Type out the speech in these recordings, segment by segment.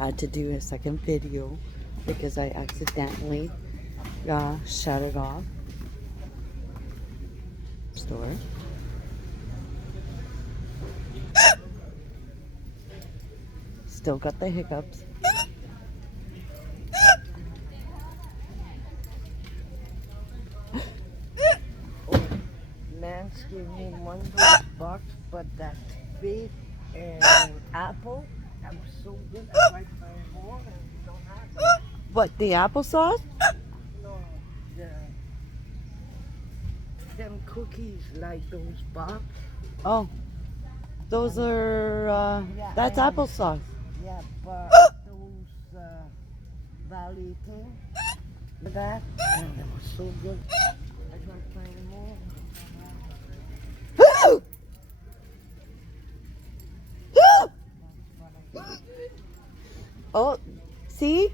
had to do a second video because I accidentally shut it off. Store. Still got the hiccups. Nance gave me one of those box, but that big apple, that was so good. I tried to find more and we don't have it. What, the applesauce? No, them cookies like those box. Oh, those are, that's applesauce. Yeah, but those valley thing, that, and that was so good. I tried to find more. Oh, see?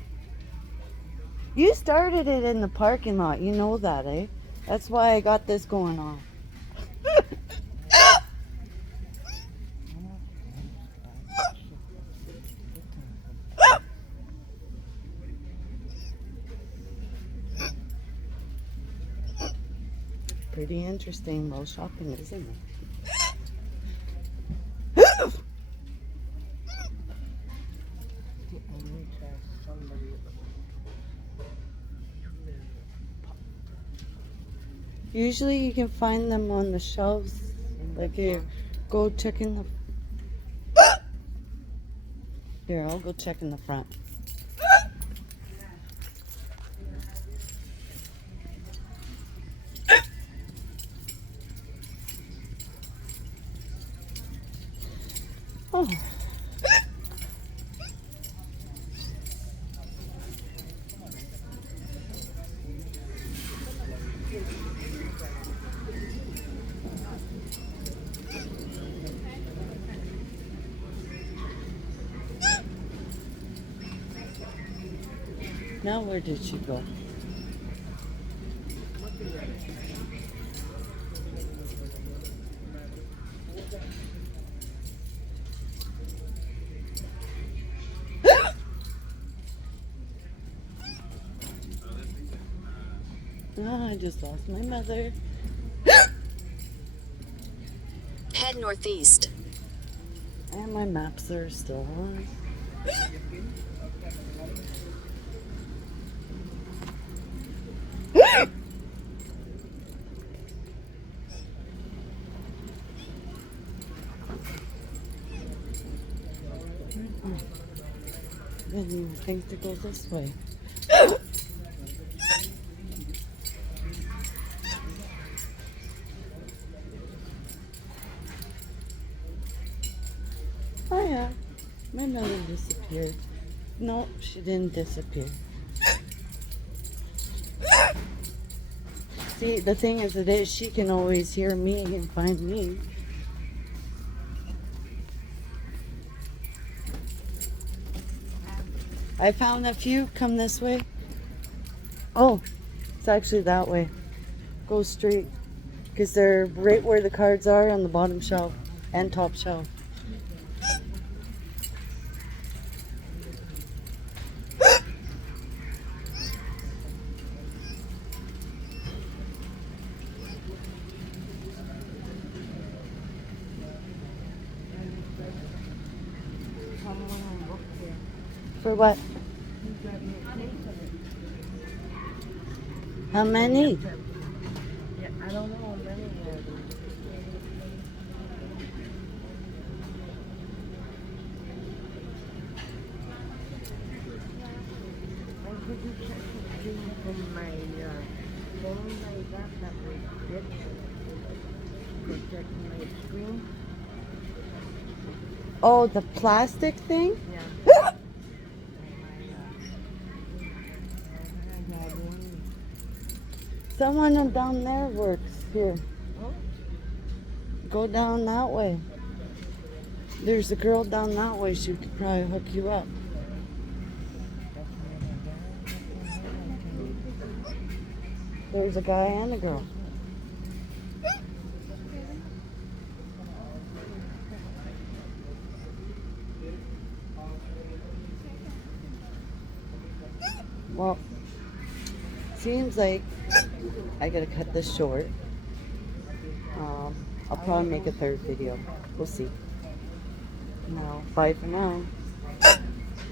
You started it in the parking lot. You know that, eh? That's why I got this going on. Pretty interesting while shopping, isn't it? Usually you can find them on the shelves. Like here, go check in the... Here, I'll go check in the front. Oh. Now where did she go? Oh, I just lost my mother. Head northeast. And my maps are still on. Didn't even think to go this way. Oh yeah, my mother disappeared. No, she didn't disappear. See, the thing is, she can always hear me and find me. I found a few. Come this way. Oh, it's actually that way. Go straight. Because they're right where the cards are on the bottom shelf and top shelf. For what? How many? Yeah, I don't know how many there are. And could you check the screen from my phone like that was good? Could check my screen? Oh, the plastic thing? Yeah. Someone down there works here. Oh. Go down that way. There's a girl down that way. She could probably hook you up. There's a guy and a girl. Well, seems like I gotta cut this short. I'll probably make a third video. We'll see. No, bye for now.